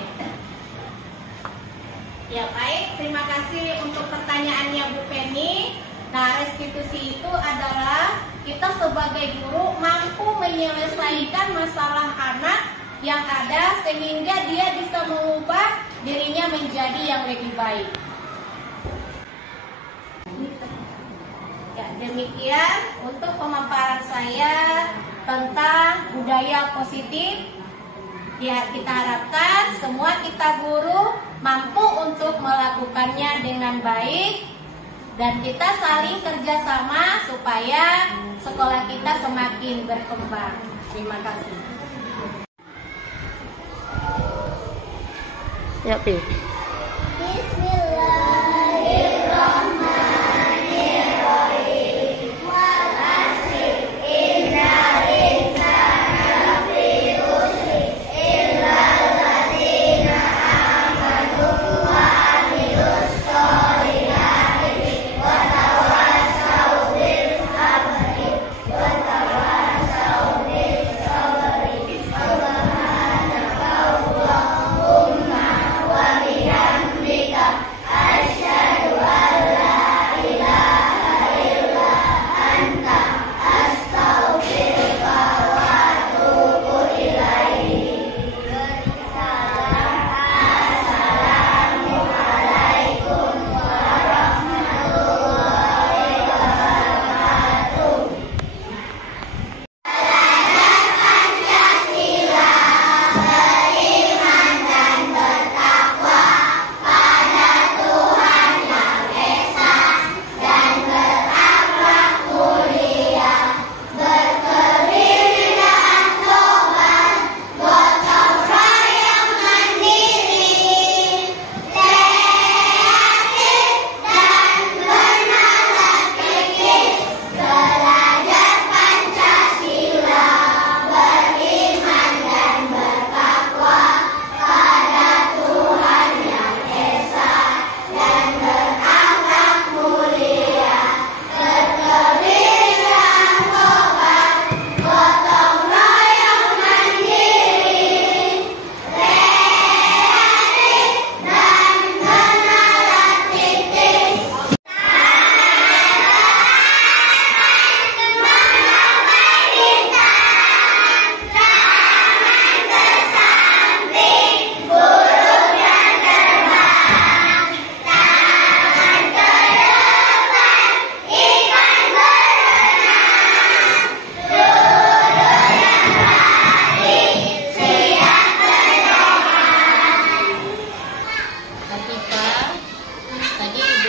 Ya baik, terima kasih untuk pertanyaannya Bu Penny. Nah, restitusi itu adalah kita sebagai guru mampu menyelesaikan masalah anak yang ada sehingga dia bisa mengubah dirinya menjadi yang lebih baik. Ya, demikian untuk pemaparan saya tentang budaya positif. Ya, kita harapkan semua kita guru mampu untuk melakukannya dengan baik dan kita saling kerjasama supaya sekolah kita semakin berkembang. Terima kasih. Ya, Pi.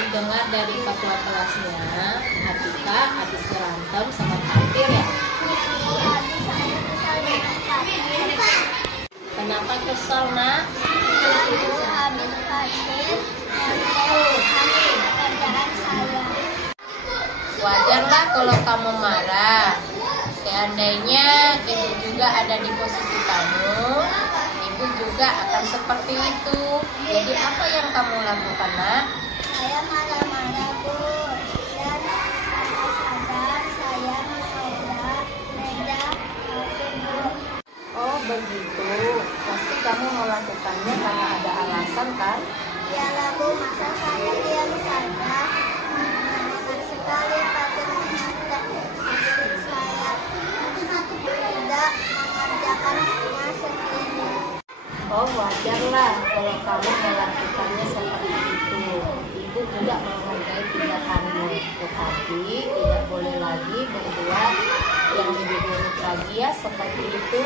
Dengar dari ketua kelasnya, Atika habis berantem sama Fatir ya. Kenapa kesel, Nak? Wajarlah kalau kamu marah. Seandainya ibu juga ada di posisi kamu, ibu juga akan seperti itu. Jadi apa yang kamu lakukan, Nak? Saya marah-marah, Bu, dan saya sadar saya menabrak meja Bu. Oh begitu, pasti kamu melakukannya karena ada alasan kan? Iyalah, Bu, masa saya diam saja? Menyenangkan sekali Fatir menghadap saya tidak mengerjakannya sendiri. Oh wajarlah kalau kamu melakukannya seperti itu. Ibu juga menghargai tindakanmu, tetapi tidak boleh lagi berbuat yang lebih buruk lagi ya seperti itu.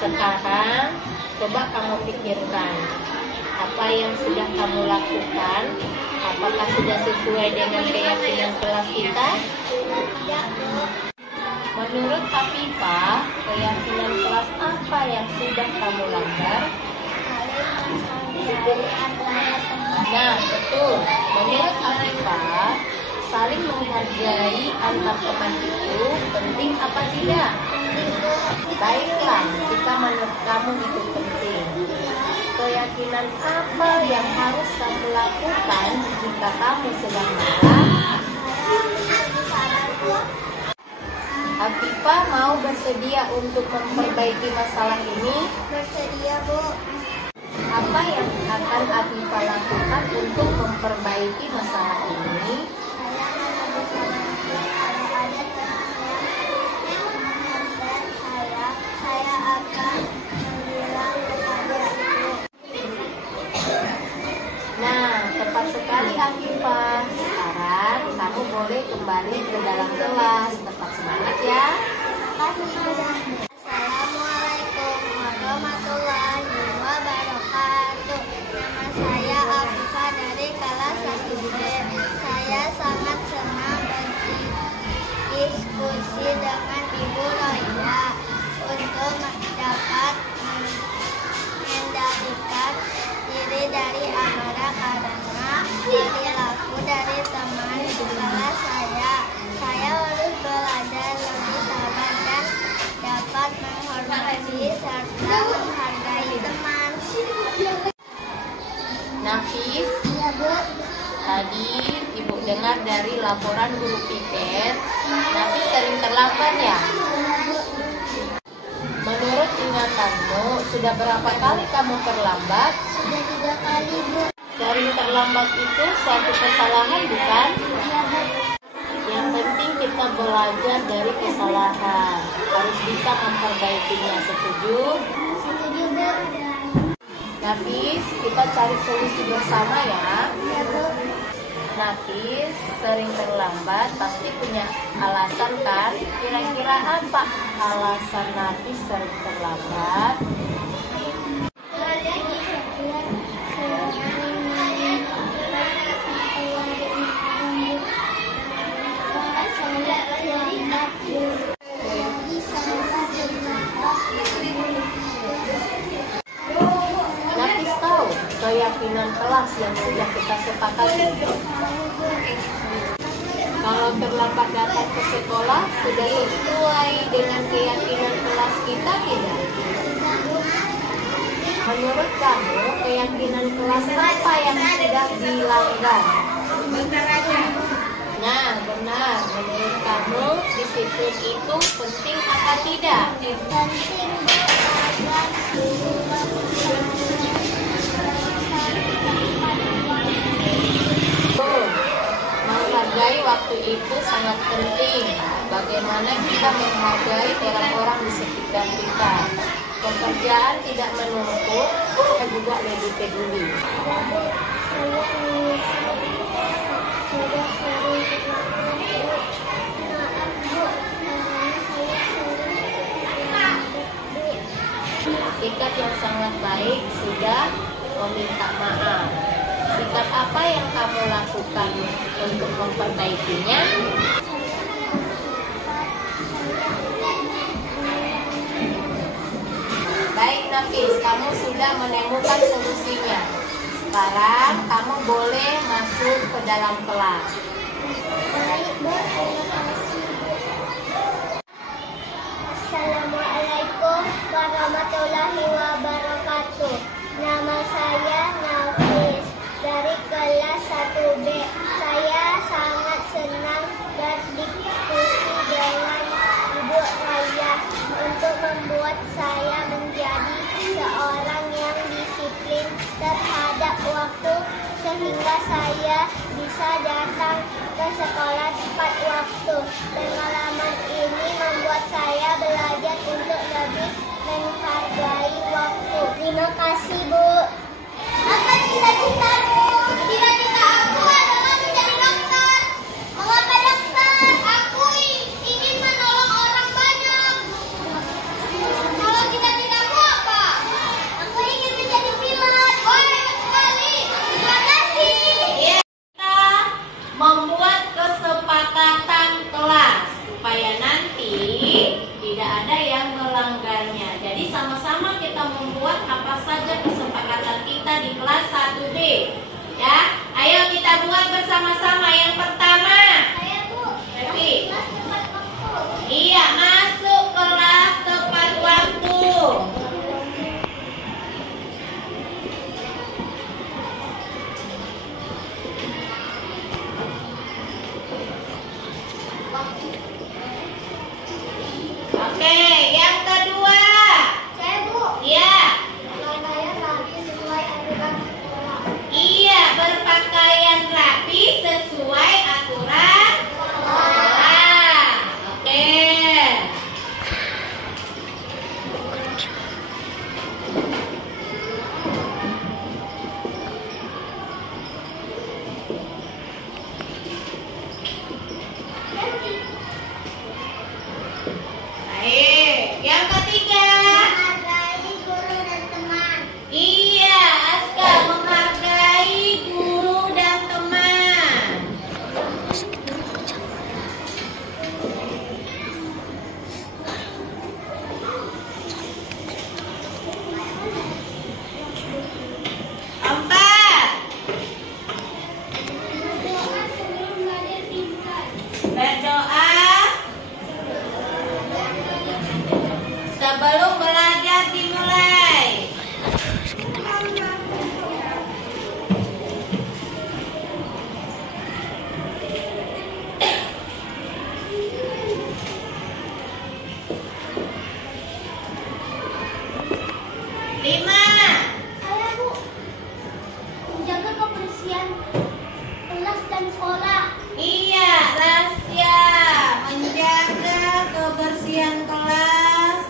Sekarang coba kamu pikirkan apa yang sudah kamu lakukan, apakah sudah sesuai dengan keyakinan kelas kita? Menurut Afifah, keyakinan kelas apa yang sudah kamu langgar? Nah, betul. Menurut Afifah, saling menghargai antar teman itu penting apa tidak? Baiklah, jika menurut kamu itu penting, keyakinan apa yang harus kamu lakukan jika kamu sedang marah? Afifah mau bersedia untuk memperbaiki masalah ini? Bersedia, Bu. Apa yang akan Afifah lakukan untuk memperbaiki masalah ini? Saya menegur nanti kalau ada teman yang menghambat saya akan bilang kepada Ibu. Nah, tepat sekali Afifah. Sekarang kamu boleh kembali ke dalam kelas. Tetap semangat ya. Terima kasih, Bu. Assalamualaikum warahmatullahi wabarakatuh. Nama saya Afifah dari kelas 1B. Saya sangat senang berdiskusi dengan Ibu Roya untuk dapat mengendalikan diri dari amarah karena perilaku dari teman kelas saya. Saya harus belajar lebih sabar dan dapat menghormati serta menghargai teman. Nafis, Ya, Bu. tadi Ibu dengar dari laporan guru Piket, Nafis sering terlambat ya? Menurut ingatanmu, sudah berapa kali kamu terlambat? Sudah 3 kali, Bu. Sering terlambat itu suatu kesalahan bukan? Ya, Bu. Yang penting kita belajar dari kesalahan. Harus bisa memperbaikinya, setuju? Setuju, Bu. Nafis, kita cari solusi bersama ya. Ya, Bu. Nafis sering terlambat, pasti punya alasan kan? Kira-kira apa alasan Nafis sering terlambat? Nafis tahu keyakinan kelas yang sudah kita sepakati. Kalau terlambat datang ke sekolah, sudah sesuai dengan keyakinan kelas kita tidak? Menurut kamu, keyakinan kelas apa yang sudah dilanggar? Nah, benar. Menurut kamu, disiplin itu penting apa tidak? Penting, Bu, agar guru Menghargai waktu itu sangat penting. Bagaimana kita menghargai orang-orang di sekitar kita. Pekerjaan tidak menumpuk, kita juga lebih peduli. saya menyesal sudah sering terlambat, Bu. Maaf, Bu, karena saya sering terlambat, Bu. Sikap yang sangat baik sudah meminta maaf. Sikap apa yang kamu lakukan untuk memperbaikinya? Baik Nafis, kamu sudah menemukan solusinya. Sekarang kamu boleh masuk ke dalam kelas. Baik, Bu. Terima kasih, Bu. Assalamualaikum warahmatullahi wabarakatuh. Nama saya Nafis dari kelas 1B. Saya sangat senang berdiskusi dengan Ibu Raya untuk membuat saya menjadi seorang yang disiplin terhadap waktu sehingga saya bisa datang ke sekolah tepat waktu. Pengalaman ini membuat saya belajar untuk lebih menghargai waktu. Terima kasih, Bu. Apa cita-citamu? Cita-cita aku adalah menjadi dokter. Mengapa dokter? Aku ingin menolong orang banyak. Kalau cita-citamu apa? Aku ingin menjadi pilot. Boleh sekali. Terima kasih. Kita membuat kesepakatan kelas supaya nanti tidak ada yang melanggarnya. Jadi sama-sama kita membuat apa saja kesepakatan kita di kelas 1B. Ya, ayo kita buat bersama-sama. Yang pertama, Saya, Bu. Revi. Kelas tepat waktu. Iya, masuk kelas tepat waktu. Baik, yang ketiga. Menghargai guru dan teman. Iya, Aska, menghargai guru dan teman. Empat. Berdoa sebelum belajar dimulai. Berdoa sebelum belajar dimulai. Lima. Saya Bu, menjaga kebersihan kelas dan sekolah. Iya, Rasya, menjaga kebersihan kelas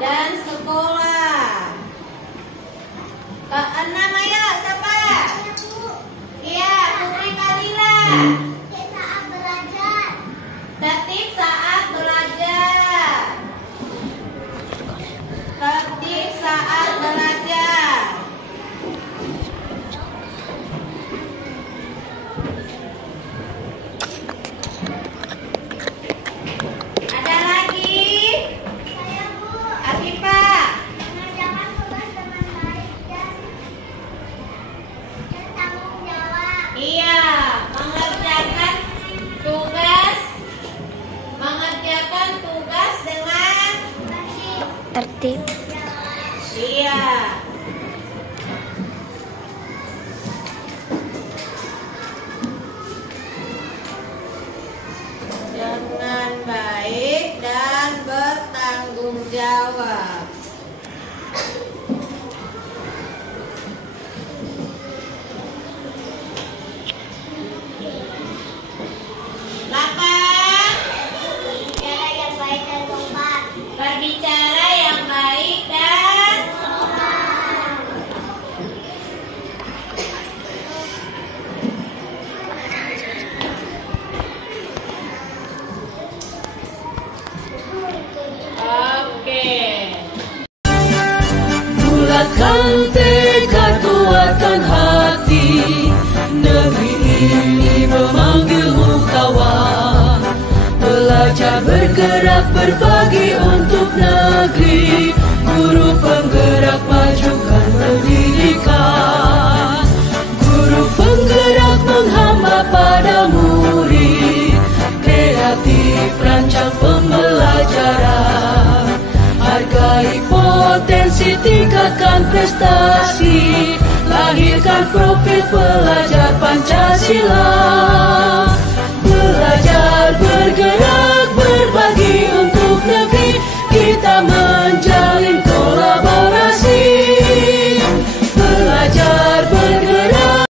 dan sekolah. Keenam, ayo siapa? Saya Bu, Iya, Putri Kalila. saat belajar. Tertib saat belajar. Tertib saat belajar. Ada lagi? Saya Bu, Afifah. mengerjakan tugas dengan baik dan tanggung jawab. Iya, mengerjakan tugas dengan Tertib. iya. Dengan baik dan bertanggung jawab. Lapan. Cara yang baik dan sopan. Berbicara yang baik dan oke. Bulatkan tekad, kuatkan hati. Negeri ini memanggilmu kawan. Belajar bergerak berbagi untuk negeri. Guru penggerak majukan pendidikan. Guru penggerak menghamba pada murid. Kreatif rancang pembelajaran. Hargai potensi, tingkatkan prestasi. Lahirkan profil pelajar Pancasila. Belajar bergerak berbagi untuk negeri. Kita menjalin kolaborasi. Belajar bergerak.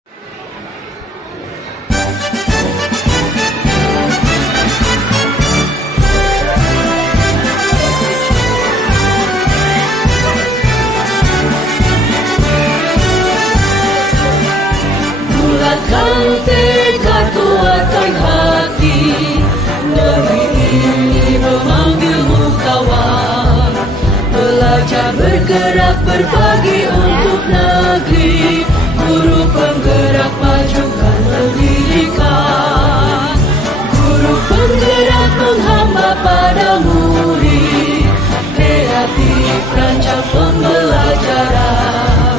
Bulatkan tekad, kuatkan hati. Negeri ini memanggilmu kawan. Belajar bergerak berbagi untuk negeri. Guru penggerak majukan pendidikan. Guru penggerak menghamba pada murid. Kreatif rancang pembelajaran.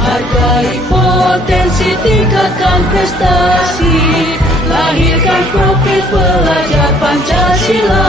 Hargai potensi, tingkatkan prestasi. Lahirkan profil pelajar Pancasila.